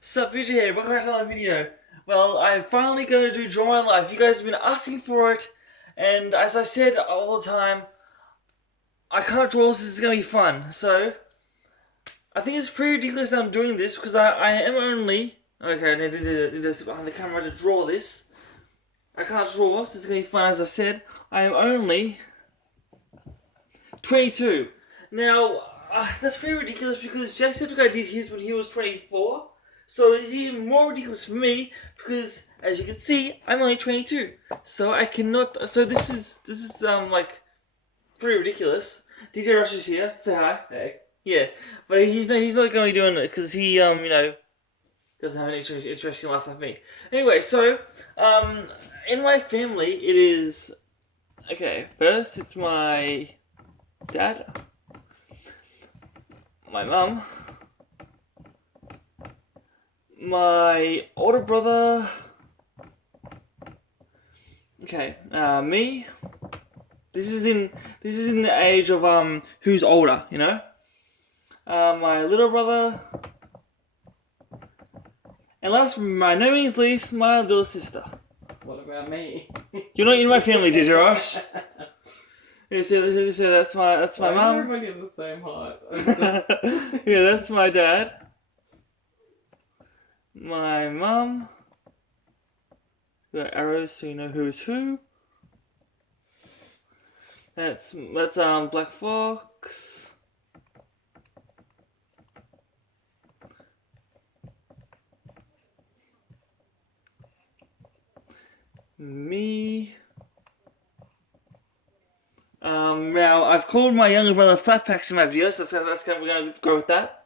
Sup, Future here, welcome back to another video. Well, I'm finally going to do Draw My Life. You guys have been asking for it, and as I said all the time, I can't draw, so this is going to be fun. So, I think it's pretty ridiculous that I'm doing this, because I am only... Okay, I need to sit behind the camera to draw this. I can't draw, so it's going to be fun. As I said, I am only 22. Now, that's pretty ridiculous, because Jacksepticeye did his when he was 24. So it's even more ridiculous for me because, as you can see, I'm only 22. So I cannot. So this is like pretty ridiculous. DJ Rush is here. Say hi. Hey. Yeah, but he's not going to be doing it because he doesn't have an interesting life like me. Anyway, so in my family it is okay. First, it's my dad, my mum, my older brother. Okay, me. This is in the age of who's older, you know. My little brother, and last but by no means least, my little sister. What about me? You're not in my family, did you, Rosh? Yeah, so that's my mum. Everybody in the same height. Yeah, that's my dad. My mum. Got arrows so you know who's who. That's Black Fox. Me. Now I've called my younger brother Flatpacks in my videos. We're gonna go with that.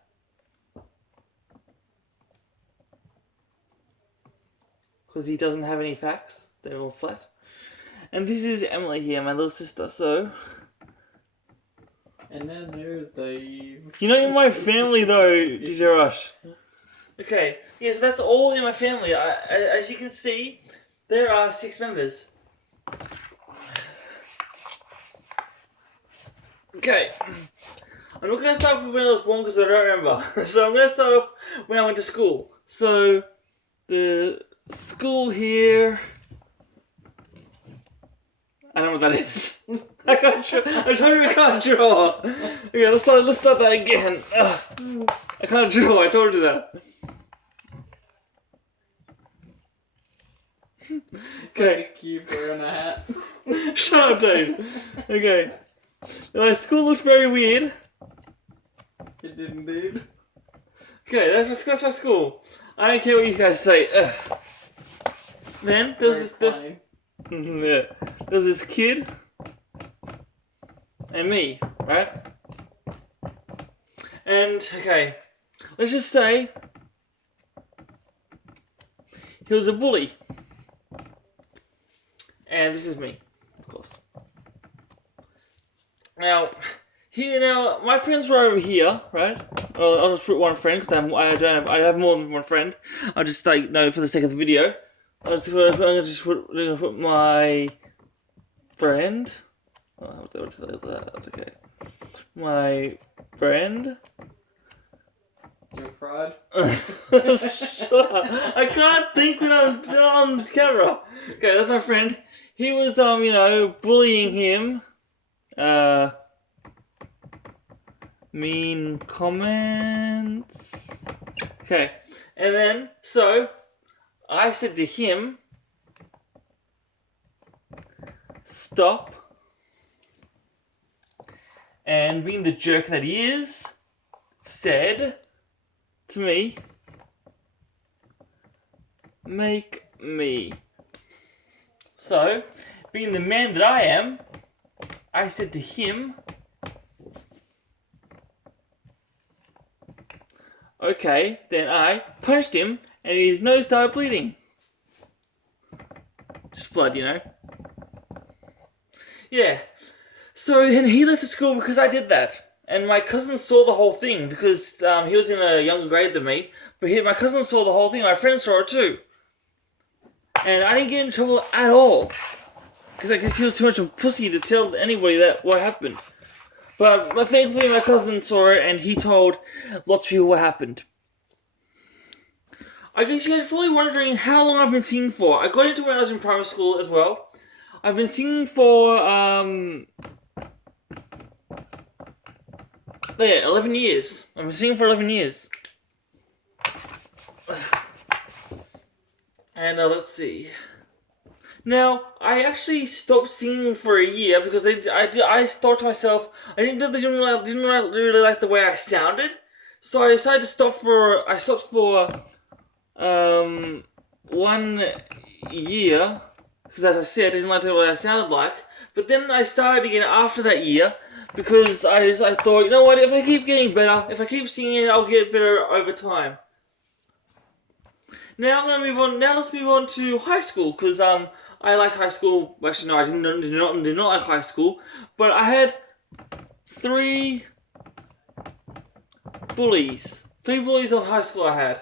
Because he doesn't have any facts. They're all flat. And this is Emily here, my little sister, so... And then there's Dave. You're not in my family though, DJ Rush. Okay, yes, that's all in my family. As you can see, there are 6 members. Okay. I'm not going to start off with when I was born because I don't remember. So I'm going to start off when I went to school. So, the school here... I don't know what that is. I totally can't draw. Okay, let's start that again. Ugh. I can't draw, I told you that. It's like a cube wearing a hat. Shut up, Dave. Okay. My school looked very weird. It did indeed. Okay, that's my school. I don't care what you guys say. Ugh. Then there's yeah, there's this kid and me, right? And okay, let's just say he was a bully, and this is me, of course. Now, my friends were over here, right? Well, I'll just put one friend because I have more than one friend. I'll just for the sake of the video. I'm just put my friend. Oh, okay. My friend. You're fried. Shut up. I can't think when I'm on camera. Okay, that's my friend. He was, bullying him. Mean comments. Okay, and then, so... I said to him, stop, and being the jerk that he is, said to me, make me. So, being the man that I am, I said to him, okay, then I punched him and his nose started bleeding. Just blood, you know. Yeah. So then he left the school because I did that. And my cousin saw the whole thing because he was in a younger grade than me. But my cousin saw the whole thing. My friend saw it too. And I didn't get in trouble at all. Because I guess he was too much of a pussy to tell anybody what happened. But thankfully my cousin saw it and he told lots of people what happened. I guess you guys are probably wondering how long I've been singing for. I got into it when I was in primary school as well. I've been singing for 11 years. I've been singing for 11 years. And let's see. Now, I actually stopped singing for a year because I thought to myself, I didn't really like the way I sounded. So I decided to stop for, 1 year, because as I said, I didn't like the way I sounded like. But then I started again after that year, because I thought, you know what, if I keep getting better, if I keep singing, I'll get better over time. Now I'm gonna move on. Now let's move on to high school, because I liked high school. Actually, no, I did not like high school. But I had 3 bullies. 3 bullies of high school I had.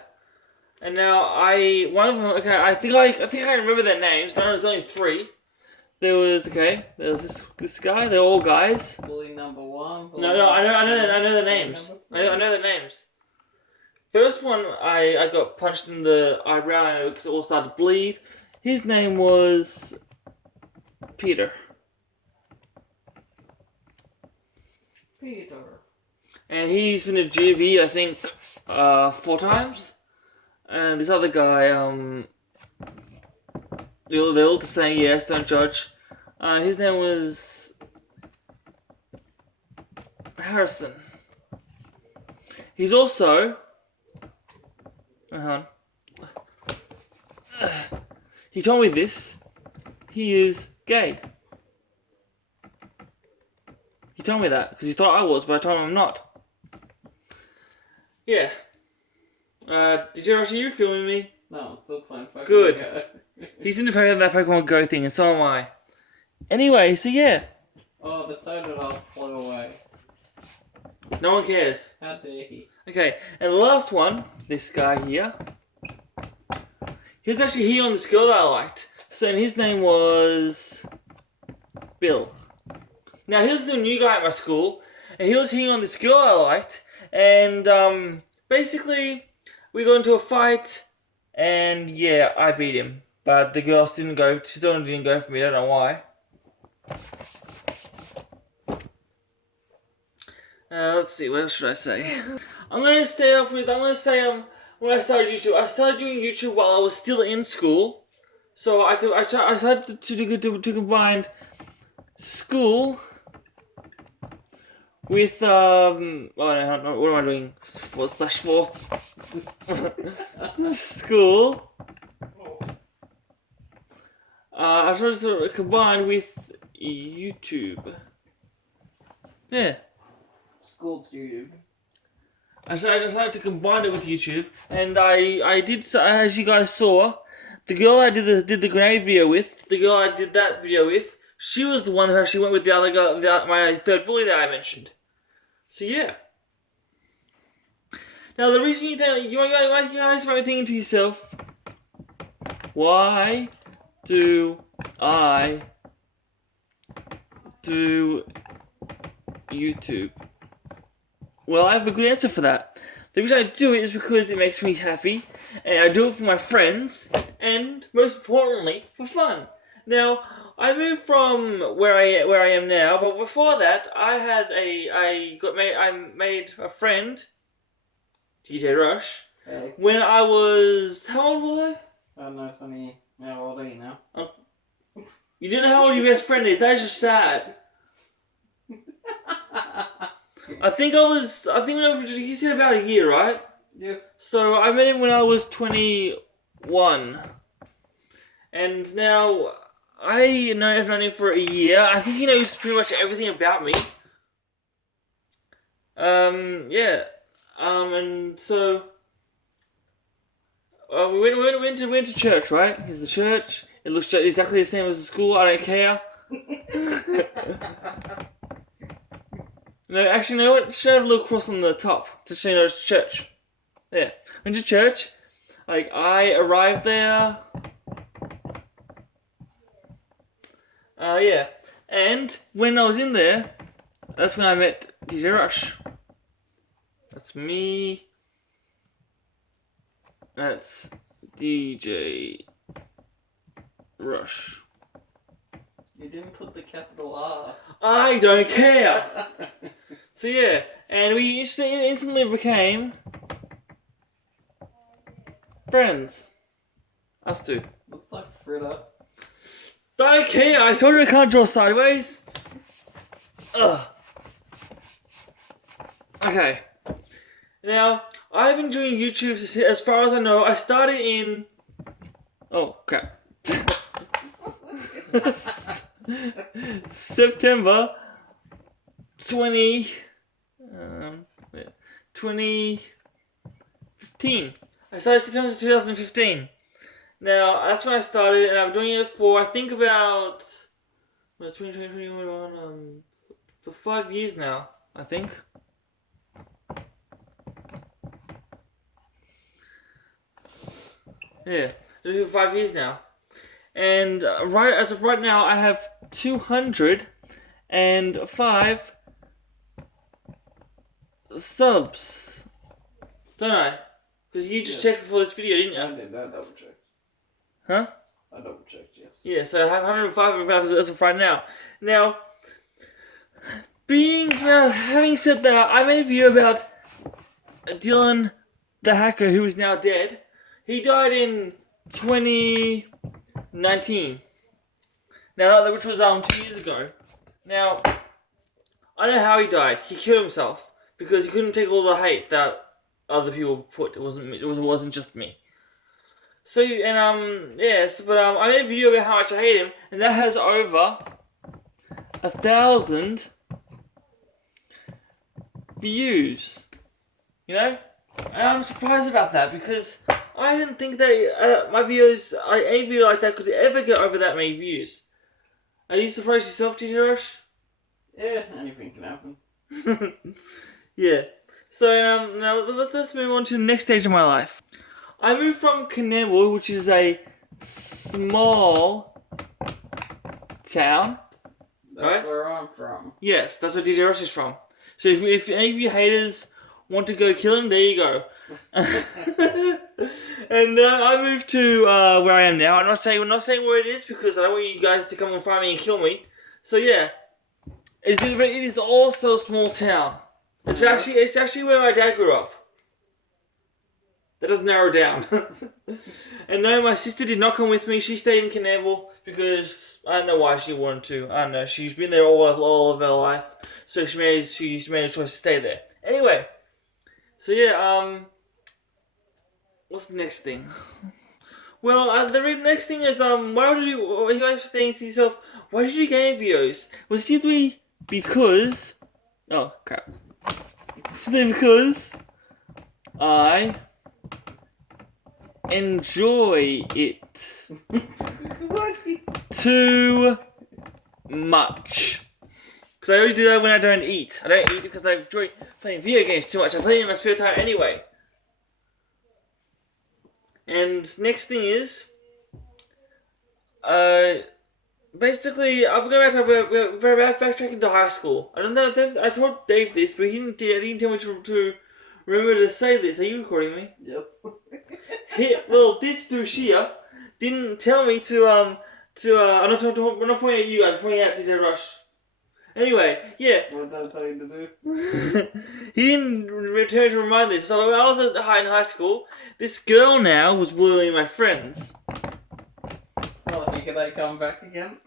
And now one of them. Okay, I think I remember their names. No, there's only 3. There was this guy. They're all guys. Bully number 1. No, I know the names. I know the names. First one, I got punched in the eyebrow because it all started to bleed. His name was Peter. And he's been to GV, I think, 4 times. And this other guy, they're all just saying yes, don't judge. His name was Harrison. He's also... He told me this. He is gay. He told me that because he thought I was, but I told him I'm not. Yeah. Did you filming me? No, I'm still playing Pokemon Good. Go. He's into that Pokemon Go thing, and so am I. Anyway, so yeah. Oh, the Totodile flew away. No one cares. How dare he? Okay, and the last one, this guy here. He was actually here on this girl that I liked. So and his name was Bill. Now he was the new guy at my school, and he was here on this girl I liked, and basically we got into a fight, and yeah, I beat him. But the girl still didn't go for me. I don't know why. Let's see, what else should I say? I'm gonna say when I started YouTube. I started doing YouTube while I was still in school, so I tried to combine school with oh no, what am I doing? /4 school. I tried to combine with YouTube. Yeah. School tube. I decided to combine it with YouTube, and I did, as you guys saw, the girl I did the grenade video with, the girl I did that video with, she was the one who actually went with the other guy, my third bully that I mentioned. So yeah. Now the reason you guys might be thinking to yourself, why do I do YouTube? Well, I have a good answer for that. The reason I do it is because it makes me happy, and I do it for my friends, and most importantly, for fun. Now, I moved from where I am now, but before that, I made a friend, DJ Rush, Hey. when I was, how old was I? Oh no, Sonny. How old are you now? You didn't know how old your best friend is. That is just sad. I think he said about a year, right? Yeah. So I met him when I was 21. And now I've known him for a year. I think he knows pretty much everything about me. Yeah. And so we went to church, right? Here's the church. It looks exactly the same as the school. I don't care. No, actually, you know what? Should have a little cross on the top to show you know it's church. Yeah, went to church. Like I arrived there. Yeah, and when I was in there, that's when I met DJ Rush. That's me. That's DJ Rush. You didn't put the capital R. I don't care. So yeah, and we instantly became friends. Us two. Looks like Fritter. Don't care. I told you I can't draw sideways. Ugh. Okay. Now I've been doing YouTube as far as I know. I started in. Oh crap. September 2015. I started September 2015. Now that's when I started, and I'm doing it for I think about 2021 for 5 years now. I think. Yeah, doing it for 5 years now. And right as of right now, I have 205 subs, don't I? Because you just checked before this video, didn't you? I did. I double checked. Huh? I double checked. Yes. Yeah. So I have 105 as of right now. Now, having said that, I made a video about Dylan, the hacker, who is now dead. He died in 2019. Now, which was 2 years ago. Now, I know how he died. He killed himself because he couldn't take all the hate that other people put. It wasn't just me. So yes, but I made a video about how much I hate him, and that has over 1,000 views. You know, and I'm surprised about that because I didn't think that my videos, any video like that, could ever get over that many views. Are you surprised yourself, DJ Rush? Yeah, anything can happen. Yeah. So now let's move on to the next stage of my life. I moved from Coonamble, which is a small town. That's right? where I'm from. Yes, that's where DJ Rush is from. So if any of you haters want to go kill him, there you go. And I moved to where I am now. I'm not saying where it is because I don't want you guys to come and find me and kill me. So yeah, it is also a small town. It's actually where my dad grew up. That does narrow down. And no, my sister did not come with me. She stayed in Coonamble because I don't know why she wanted to. I don't know. She's been there all of her life, so she made a choice to stay there. Anyway, so yeah, what's the next thing? Well, the next thing is why did you guys think to yourself? Why did you gain videos? Was it simply because? Oh crap! Simply because I enjoy it too much. Because I always do that when I don't eat. I don't eat because I enjoy playing video games too much. I play them in my spare time anyway. And next thing is, basically, I'm going backtracking to high school. I don't know. I told Dave this, but he didn't tell me to remember to say this. Are you recording me? Yes. This douche here didn't tell me to I'm not pointing at you guys. I'm pointing at DJ Rush. Anyway, yeah. What did I tell you to do? He didn't return to remind this. So when I was in high school, this girl now was bullying my friends. Well, can they come back again?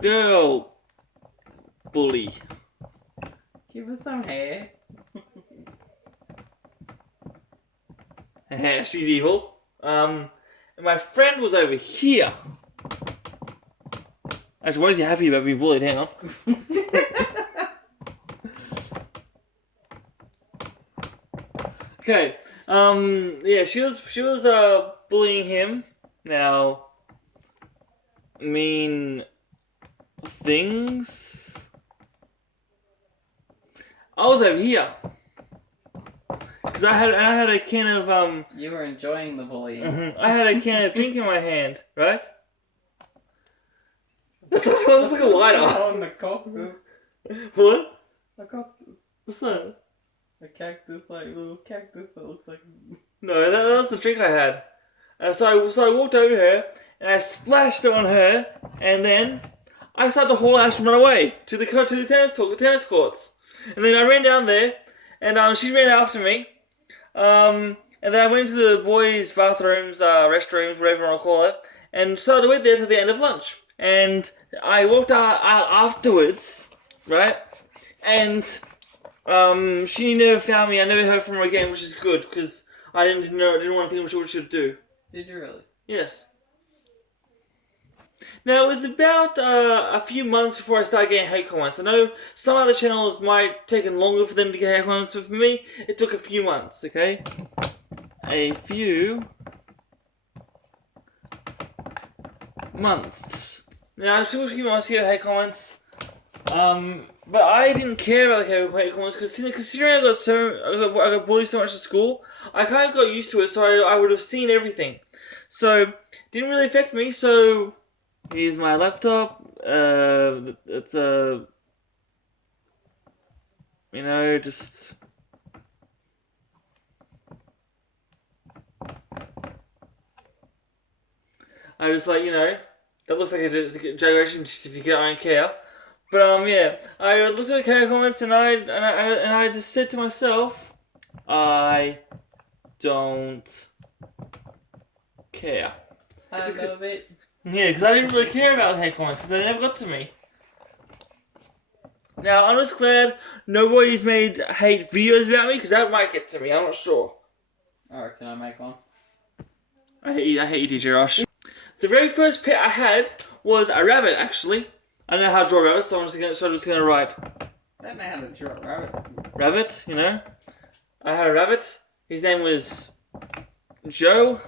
Girl bully. Give us some hair. She's evil. And my friend was over here. Actually, why is he happy about being bullied? Hang on. Okay. Yeah, she was bullying him. Now, mean things. I was over here. Because I had a can of You were enjoying the bullying. I had a can of drink in my hand, right? That looks like a lighter. Oh, and the cactus. What? A cactus. What's that? A cactus, like little cactus that looks like. No, that was the drink I had. So I walked over to her and I splashed on her, and then I started to haul ass and run away to the tennis courts. And then I ran down there, and she ran after me. And then I went into the boys' bathrooms, restrooms, whatever you want to call it, and started to wait there till the end of lunch. And I walked out afterwards, right? And she never found me. I never heard from her again, which is good because I didn't want to think what she would do. Did you really? Yes. Now, it was about a few months before I started getting hate comments. I know some other channels might take longer for them to get hate comments, but for me, it took a few months, okay? A few months. Now, it took a few months to get hate comments, but I didn't care about the hate comments, because considering I got bullied so much at school, I kind of got used to it, so I would have seen everything. So, it didn't really affect me, so... Here's my laptop. It's just. I just that looks like a graduation certificate. I don't care, but yeah. I looked at the comments and I just said to myself, I don't care. I love it. Yeah, because I didn't really care about the hate comments because they never got to me. Now, I'm just glad nobody's made hate videos about me because that might get to me. I'm not sure. Alright, can I make one? I hate you, DJ Rush. The very first pet I had was a rabbit, actually. I don't know how to draw rabbits, so I'm just gonna write. I don't know how to draw a rabbit. Rabbit, I had a rabbit. His name was Joe.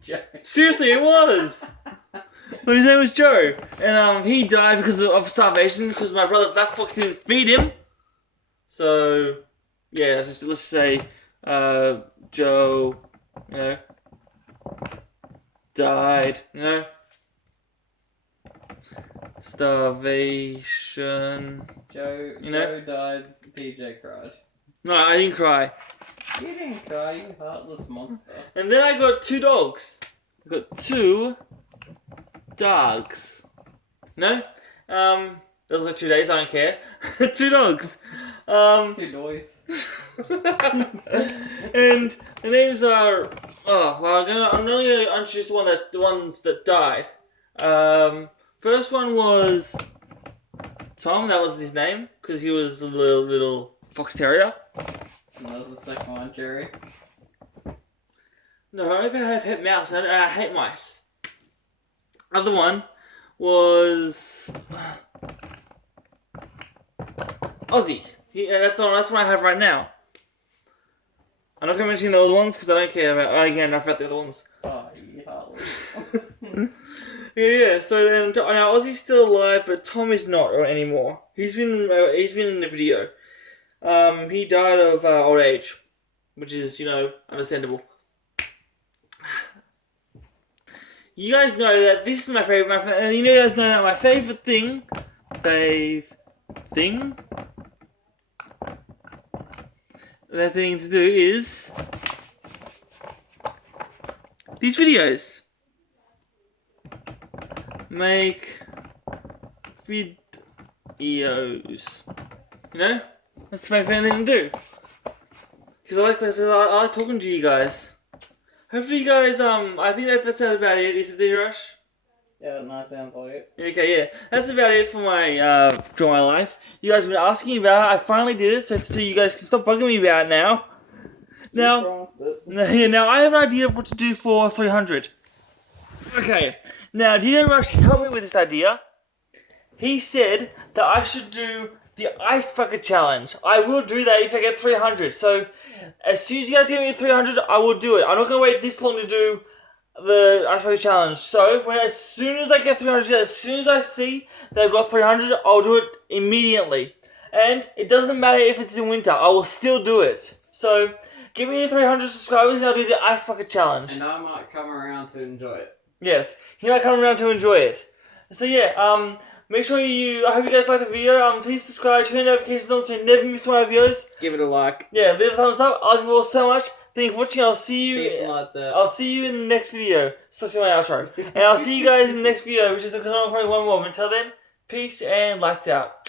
Joe. Seriously, it was. Well, his name was Joe, and he died because of starvation because my brother that fuck didn't feed him. So, yeah, let's say Joe, died, starvation. Joe died. PJ cried. No, I didn't cry. You didn't cry, you heartless monster. And then I got 2 dogs. I got 2 dogs. Those are 2 days, I don't care. 2 dogs. 2 boys. And the names are. I'm only going to introduce the ones that died. First one was Tom. That was his name because he was a little fox terrier. And that was the second one, Jerry. No, I don't have pet mouse. I hate mice. Other one was Ozzy. That's the one I have right now. I'm not going to mention the other ones because I don't care about. I care enough about the other ones. Oh, you heartless. Yeah. So then, now Ozzy's still alive, but Tom is not anymore. He's been in the video. He died of old age, which is understandable. You guys know that this is my favorite. You guys know that my favorite thing, the thing to do is these videos. Make videos. That's my favorite thing to do. Because I like talking to you guys. Hopefully you guys, I think that's about it. Is it D-Rush? Yeah, that sounds like it. Okay, yeah. That's about it for my, Draw My Life. You guys have been asking about it. I finally did it, so you guys can stop bugging me about it now. You promised it. Now I have an idea of what to do for 300. Okay. Now, D-Rush helped me with this idea. He said that I should do the Ice Bucket Challenge. I will do that if I get 300. So, as soon as you guys get me 300, I will do it. I'm not going to wait this long to do the Ice Bucket Challenge. So, as soon as I get 300, as soon as I see they've got 300, I'll do it immediately. And it doesn't matter if it's in winter. I will still do it. So, give me 300 subscribers and I'll do the Ice Bucket Challenge. And I might come around to enjoy it. Yes, he might come around to enjoy it. So yeah, make sure I hope you guys like the video. Please subscribe, turn notifications on so you never miss one of my videos. Give it a like. Yeah, leave a thumbs up. I love you all so much. Thank you for watching. I'll see you. Peace and lights out. I'll see you in the next video. Such my outro. And I'll see you guys in the next video, which is only one more. Until then, peace and lights out.